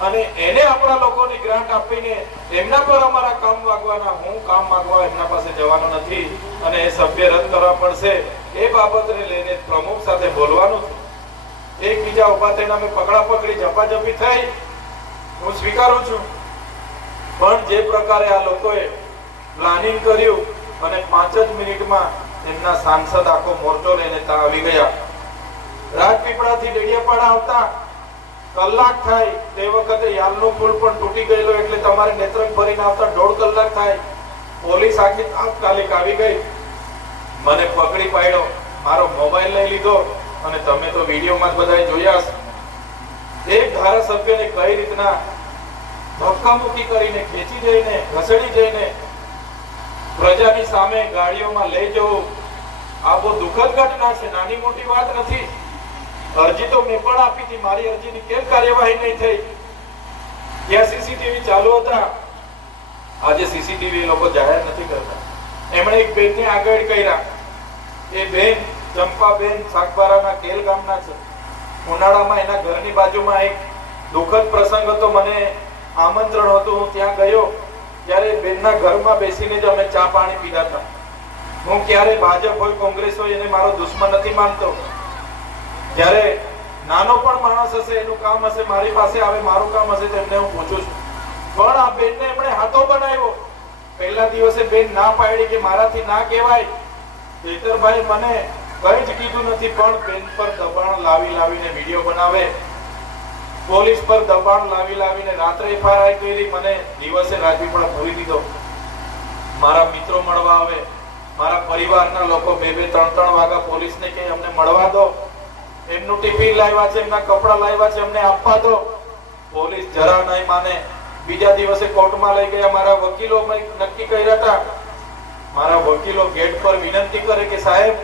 અને એને આપણા લોકોને ગ્રાન્ટ આપીને એમના પર અમારા કામ માંગવાના હું કામ માગવા એમના પાસે જવાનો નથી અને એ સભ્ય રદ કરવા પડશે એ બાબતને લઈને પ્રમુખ સાથે બોલવાનું છે એકબીજા ઉભા થઈને અમે પકડા પકડી ઝપાઝપી થઈ હું સ્વીકારું છું પણ જે પ્રકારે આ લોકોએ પ્લાનિંગ કર્યું અને પાંચ જ મિનિટમાં એમના સાંસદ આખો મોરચો લઈને ત્યાં આવી ગયા રાજપીપળાથી ડેડિયાપાડા આવતા કલાક થાય તે વખતે યાલનો પુલ પણ તૂટી ગયેલો એટલે તમારે નેત્રંગ ભરીને આવતા દોઢ કલાક થાય પોલીસ આખી તાત્કાલિક આવી ગઈ મને પકડી પાડ્યો મારો મોબાઈલ લઈ લીધો અને તમે તો વિડીયોમાં બધાએ જોયા એક ધારાસભ્યને કઈ રીતના ધક્કામુક્કી કરીને ખેંચી જઈને ઘસડી જઈને પ્રજાની સામે ગાડીઓમાં લઈ જવું આ બહુ દુઃખદ ઘટના છે નાની મોટી વાત નથી અરજી તો મેં પણ આપી હતી મારી અરજીની કેમ કાર્યવાહી નહીં થઈ ત્યાં સીસીટીવી ચાલુ હતા આજે સીસીટીવી લોકો જાહેર નથી કરતા એમણે એક બેનને આગળ કર્યા એ બેન ચંપાબેન સાગબારાના કેલ ગામના છે ઉનાળામાં એના ઘરની બાજુમાં એક દુઃખદ પ્રસંગ હતો મને આમંત્રણ હતું હું ત્યાં ગયો ત્યારે બેનના ઘરમાં બેસીને જ અમે ચા પાણી પીધા હતા હું ક્યારે ભાજપ હોય કોંગ્રેસ હોય એને મારો દુશ્મન નથી માનતો જ્યારે નાનો પણ માણસ હશે એનું કામ હશે મારી પાસે આવે મારું કામ હશે તેમને હું પૂછું છું પણ આ બેનને એમણે હાથો બનાવ્યો પહેલા દિવસે બેન ના પાડી કે મારાથી ના કહેવાય ખેતરભાઈ મને કઈ જ કીધું નથી પણ બેન પર દબાણ લાવી લાવીને વિડીયો બનાવે પોલીસ પર દબાણ લાવી લાવીને રાત્રે એફઆઈઆર કરી મને દિવસે પણ પૂરી દીધો મારા મિત્રો મળવા આવે મારા પરિવારના લોકો બે બે ત્રણ ત્રણ વાગ્યા પોલીસને કે અમને મળવા દો એમનું ટિફિન લાવ્યા છે એમના કપડા લાવ્યા છે એમને આપવા દો પોલીસ જરા નહીં માને બીજા દિવસે કોર્ટમાં લઈ ગયા મારા વકીલો નક્કી કર્યા હતા મારા વકીલો ગેટ પર વિનંતી કરે કે સાહેબ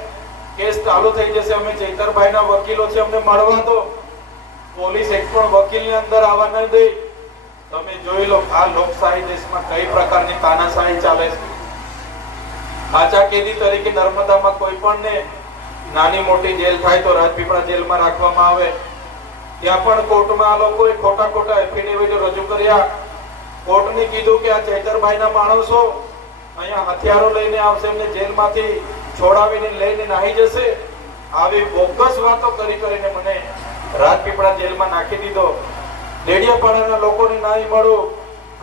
કેસ ચાલુ થઈ જશે અમે ચૈતરભાઈના વકીલો છે અમને મળવા દો પોલીસ એક પણ વકીલ ની અંદર આવવા ન દે તમે જોઈ લો આ લોકશાહી દેશમાં કઈ પ્રકારની તાનાશાહી ચાલે છે પાછા કેદી તરીકે નર્મદામાં કોઈ પણ ને નાની મોટી જેલ થાય તો રાજપીપળા જેલમાં રાખવામાં આવે ત્યાં પણ કોર્ટમાં આ લોકોએ ખોટા ખોટા એફિડેવિટ રજૂ કર્યા કોર્ટને કીધું કે આ ચેતરભાઈના માણસો અહીંયા હથિયારો લઈને આવશે એમને જેલમાંથી છોડાવીને લઈને નાહી જશે આવી બોગસ વાતો કરી કરીને મને રાજપીપળા જેલમાં નાખી દીધો ડેડિયાપાડાના લોકોને નહીં મળું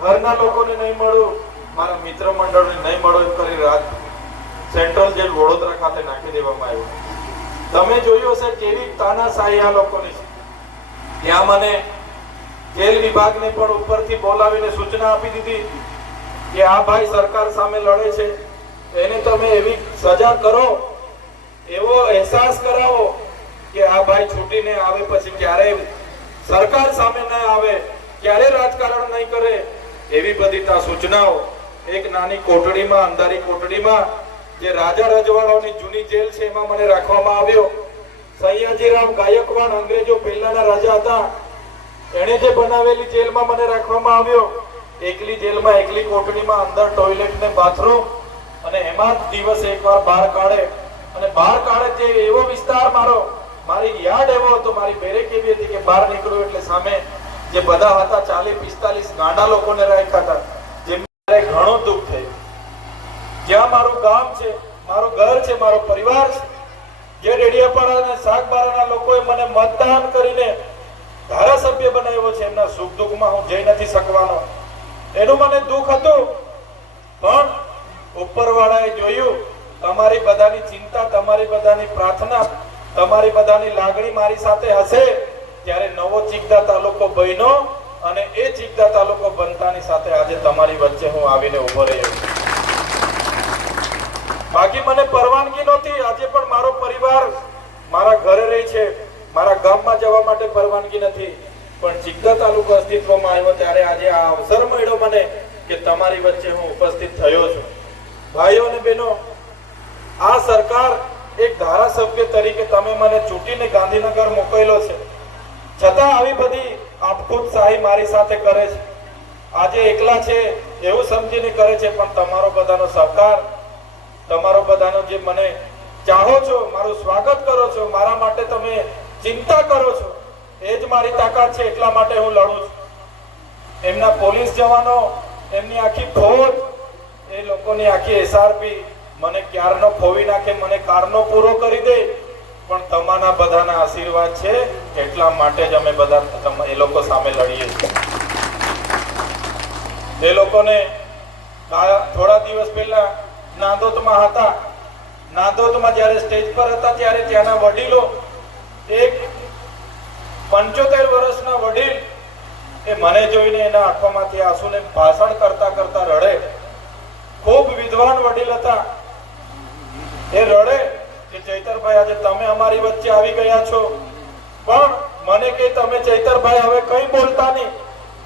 ઘરના લોકોને નહીં મળું મારા મિત્ર મંડળને નહીં મળો એમ કરી રાજ સેન્ટ્રલ જેલ વડોદરા ખાતે નાખી દેવામાં આવ્યું તમે જોયું હશે કેવી તાનાશાહી આ લોકોની છે ત્યાં મને જેલ વિભાગને પણ ઉપરથી બોલાવીને સૂચના આપી દીધી કે આ ભાઈ સરકાર સામે લડે છે એને તમે એવી સજા કરો એવો અહેસાસ કરાવો કે આ ભાઈ છૂટીને આવે પછી ક્યારે સરકાર સામે ન આવે ક્યારે રાજકારણ નહીં કરે એવી બધી ત્યાં સૂચનાઓ એક નાની કોટડીમાં અંધારી કોટડીમાં જે રાજા રજવાડાઓની જૂની જેલ છે એમાં મને રાખવામાં આવ્યો સયાજીરાવ ગાયકવાડ અંગ્રેજો પહેલાના રાજા હતા એણે જે બનાવેલી જેલમાં મને રાખવામાં આવ્યો એકલી જેલમાં એકલી કોટડીમાં અંદર ટોયલેટ ને બાથરૂમ અને એમાં જ દિવસ એકવાર બહાર કાઢે અને બહાર કાઢે જે એવો વિસ્તાર મારો મારી યાદ એવો હતો મારી બેરેક એવી હતી કે બહાર નીકળું એટલે સામે જે બધા હતા ચાલી પિસ્તાલીસ ગાંડા લોકોને રાખ્યા હતા જેમને ઘણો દુઃખ થયું જ્યાં મારો મારું ગામ છે મારું ઘર છે મારો પરિવાર છે જે ડેડિયાપાડા અને શાકબારાના લોકોએ મને મતદાન કરીને ધારાસભ્ય બનાવ્યો છે એમના સુખ દુઃખમાં હું જઈ નથી શકવાનો એનું મને દુઃખ હતું પણ ઉપરવાળાએ જોયું તમારી બધાની ચિંતા તમારી બધાની પ્રાર્થના તમારી બધાની લાગણી મારી સાથે હશે ત્યારે નવો ચિકદા તાલુકો બન્યો અને એ ચિકદા તાલુકો બનતાની સાથે આજે તમારી વચ્ચે હું આવીને ઉભો રહ્યો છું બાકી મને પરવાનગી નહોતી આજે પણ મારો પરિવાર મારા ઘરે રહે છે મારા ગામમાં જવા માટે પરવાનગી નથી પણ ચિકદા તાલુકો અસ્તિત્વમાં આવ્યો ત્યારે આજે આ અવસર મળ્યો મને કે તમારી વચ્ચે હું ઉપસ્થિત થયો છું ભાઈઓ અને બહેનો આ સરકાર એક ધારાસભ્ય તરીકે તમે મને ચૂંટીને ગાંધીનગર મોકલેલો છે છતાં આવી બધી શાહી મારી સાથે કરે છે આજે એકલા છે એવું સમજીને કરે છે પણ તમારો બધાનો સહકાર તમારો બધાનો જે મને ચાહો છો મારું સ્વાગત કરો છો મારા માટે તમે ચિંતા કરો છો એ જ મારી તાકાત છે એટલા માટે હું લડું છું એમના પોલીસ જવાનો એમની આખી ફોજ એ લોકોની આખી એસઆરપી મને ક્યારનો ખોવી નાખે મને કારનો પૂરો કરી દે પણ તમારા બધાના આશીર્વાદ છે એટલા માટે જ અમે બધા એ લોકો સામે લડીએ છીએ એ લોકોને થોડા દિવસ પહેલા નાંદોદમાં હતા નાંદોદમાં જ્યારે સ્ટેજ પર હતા ત્યારે ત્યાંના વડીલો એક પંચોતેર વર્ષના વડીલ એ મને જોઈને એના આંખોમાંથી આંસુને ભાષણ કરતા કરતા રડે ખૂબ વિદ્વાન વડીલ હતા એ રડે કે ચૈતરભાઈ આજે તમે અમારી વચ્ચે આવી ગયા છો પણ મને કે તમે ચૈતરભાઈ હવે કંઈ બોલતા નહીં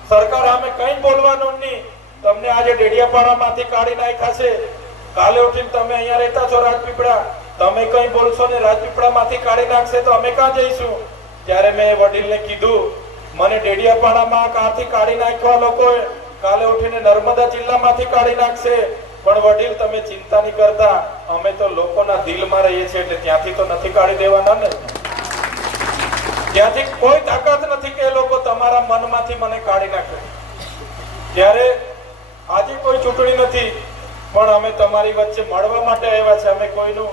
સરકાર અમે કંઈ બોલવાનું નહીં તમને આજે ડેડિયાપાડામાંથી કાઢી નાખ્યા છે કાલે ઉઠીને તમે અહીંયા રહેતા છો રાજપીપળા તમે કઈ બોલશો ને રાજપીપળામાંથી કાઢી નાખશે તો અમે ક્યાં જઈશું ત્યારે મેં વડીલને કીધું મને ડેડિયાપાડામાં કાંથી કાઢી નાખવા લોકોએ કાલે ઉઠીને નર્મદા જિલ્લામાંથી કાઢી નાખશે પણ વડીલ તમે ચિંતા નહીં કરતા અમે તો લોકોના દિલમાં રહીએ છીએ એટલે ત્યાંથી તો નથી કાઢી દેવાના ને ત્યાંથી કોઈ તાકાત નથી કે લોકો તમારા મનમાંથી મને કાઢી નાખે ત્યારે આજે કોઈ ચૂંટણી નથી પણ અમે તમારી વચ્ચે મળવા માટે આવ્યા છે અમે કોઈનું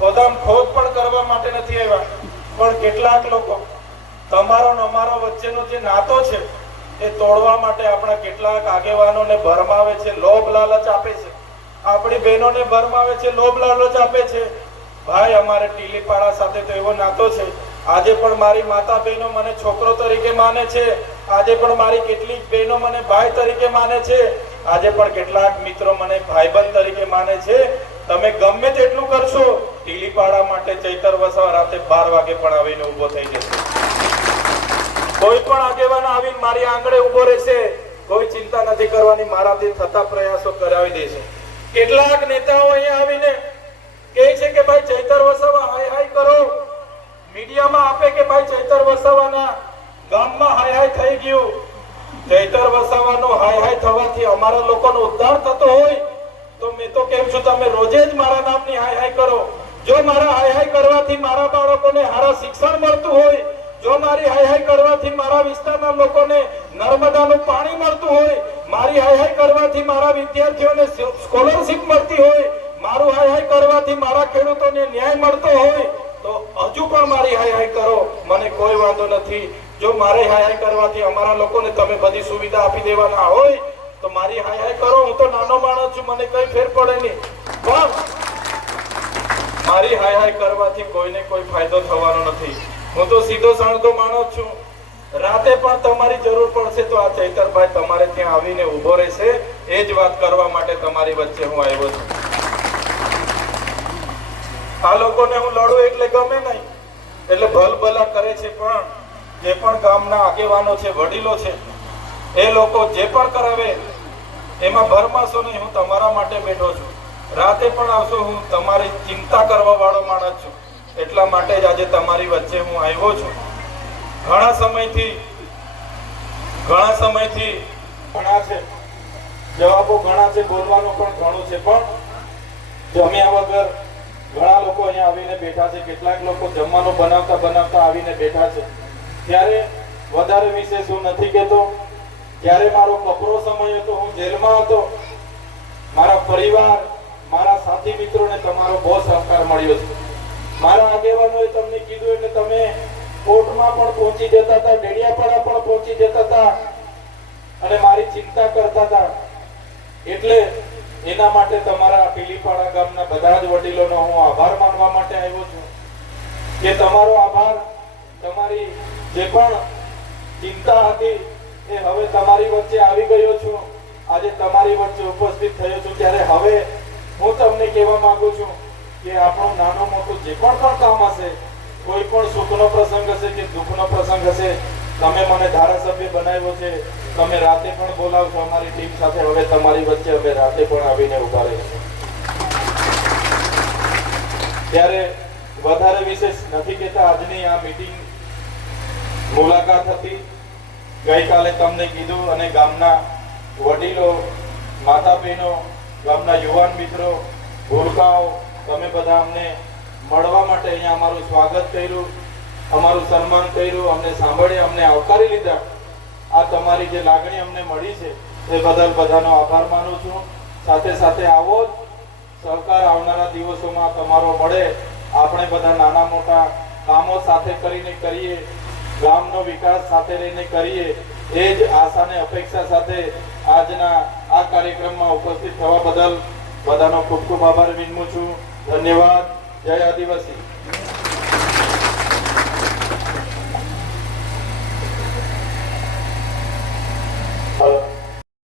ખોદામ ખોદ પણ કરવા માટે નથી આવ્યા પણ કેટલાક લોકો તમારો અમારો વચ્ચેનો જે નાતો છે એ તોડવા માટે આપણા કેટલાક આગેવાનોને ભરમાવે છે લોભ લાલચ આપે છે આપણી બહેનોને ભરમાવે છે લોભ લાલચ આપે છે ભાઈ અમારે ટીલીપાડા સાથે તો એવો નાતો છે આજે પણ મારી માતા બહેનો મને છોકરો તરીકે માને છે આજે પણ મારી કેટલીક બહેનો મને ભાઈ તરીકે માને છે આજે પણ કેટલાક મિત્રો મને ભાઈબંધ તરીકે માને છે તમે ગમે તેટલું કરશો ટીલીપાડા માટે ચૈતર વસાવા રાતે બાર વાગે પણ આવીને ઉભો થઈ જશે કોઈ પણ આગેવાન આવીને મારી આંગણે ઉભો રહેશે કોઈ ચિંતા નથી કરવાની મારા મારાથી થતા પ્રયાસો કરાવી દેશે કેટલાક નેતાઓ અહીંયા આવીને કહે છે કે ભાઈ ચૈતર વસાવા હાય હાય કરો મીડિયામાં આપે કે ભાઈ ચૈતર વસાવાના ગામમાં હાય હાય થઈ ગયું ચૈતર વસાવાનો હાય હાય થવાથી અમારા લોકોનો ઉદ્ધાર થતો હોય તો મેં તો કેમ છું તમે રોજે જ મારા નામની હાય હાય કરો જો મારા હાય હાય કરવાથી મારા બાળકોને સારા શિક્ષણ મળતું હોય જો મારી હાય હાય કરવાથી મારા વિસ્તારના લોકોને નર્મદાનું પાણી મળતું હોય મારી હાય હાય કરવાથી મારા વિદ્યાર્થીઓને સ્કોલરશિપ મળતી હોય મારું હાય હાય કરવાથી મારા ખેડૂતોને ન્યાય મળતો હોય તો હજુ પણ મારી હાય હાય કરો મને કોઈ વાંધો નથી જો મારે હાય હાય કરવાથી અમારા લોકોને તમે બધી સુવિધા આપી દેવાના હોય તો મારી હાય હાય કરો હું તો નાનો માણસ છું મને કઈ ફેર પડે નહીં પણ મારી હાય હાય કરવાથી કોઈને કોઈ ફાયદો થવાનો નથી હું તો સીધો સાણતો માણસ છું રાતે પણ તમારી જરૂર પડશે તો આ ચૈતરભાઈ તમારે ત્યાં આવીને ઊભો રહેશે એ જ વાત કરવા માટે તમારી વચ્ચે હું આવ્યો છું આ લોકોને હું લડું એટલે ગમે નહીં એટલે ભલ ભલા કરે છે પણ જે પણ ગામના આગેવાનો છે વડીલો છે એ લોકો જે પણ કરાવે એમાં ભરમાશો નહીં હું તમારા માટે બેઠો છું રાતે પણ આવશો હું તમારી ચિંતા કરવા વાળો માણસ છું એટલા માટે જ આજે તમારી વચ્ચે હું આવ્યો છું ઘણા સમયથી ઘણા સમયથી ઘણા છે જવાબો ઘણા છે બોલવાનું પણ ઘણું છે પણ જમ્યા વગર ઘણા લોકો અહીંયા આવીને બેઠા છે કેટલાક લોકો જમવાનું બનાવતા બનાવતા આવીને બેઠા છે ત્યારે વધારે વિશેષ હું નથી કેતો ત્યારે મારો કપરો સમય હતો હું જેલમાં હતો મારા પરિવાર મારા સાથી મિત્રોને તમારો બહુ સહકાર મળ્યો છે મારા આગેવાનોએ તમને કીધું એટલે તમે કોર્ટમાં પણ પહોંચી જતા હતા ડેડિયાપાડા પણ પહોંચી જતા હતા અને મારી ચિંતા કરતા હતા એટલે એના માટે તમારા પીલીપાડા ગામના બધા જ વડીલોનો હું આભાર માનવા માટે આવ્યો છું કે તમારો આભાર તમારી જે પણ ચિંતા હતી એ હવે તમારી વચ્ચે આવી ગયો છું આજે તમારી વચ્ચે ઉપસ્થિત થયો છું ત્યારે હવે હું તમને કહેવા માંગુ છું કે આપણું નાનું મોટું જે પણ પણ કામ હશે કોઈ પણ સુખનો પ્રસંગ હશે કે દુઃખનો પ્રસંગ હશે તમે મને ધારાસભ્ય બનાવ્યો છે તમે રાતે પણ બોલાવશો છો અમારી ટીમ સાથે હવે તમારી વચ્ચે અમે રાતે પણ આવીને ઉભા રહીશું ત્યારે વધારે વિશેષ નથી કહેતા આજની આ મીટિંગ મુલાકાત હતી ગઈકાલે તમને કીધું અને ગામના વડીલો માતા બહેનો ગામના યુવાન મિત્રો ભૂલકાઓ તમે બધા અમને મળવા માટે અહીંયા અમારું સ્વાગત કર્યું અમારું સન્માન કર્યું અમને સાંભળે અમને આવકારી લીધા આ તમારી જે લાગણી અમને મળી છે એ બદલ બધાનો આભાર માનું છું સાથે સાથે આવો જ સહકાર આવનારા દિવસોમાં તમારો મળે આપણે બધા નાના મોટા કામો સાથે કરીને કરીએ ગામનો વિકાસ સાથે લઈને કરીએ એ જ આશા ને અપેક્ષા સાથે આજના આ કાર્યક્રમમાં ઉપસ્થિત થવા બદલ બધાનો ખૂબ ખૂબ આભાર વિનમું છું ધન્યવાદ જય આદિવાસી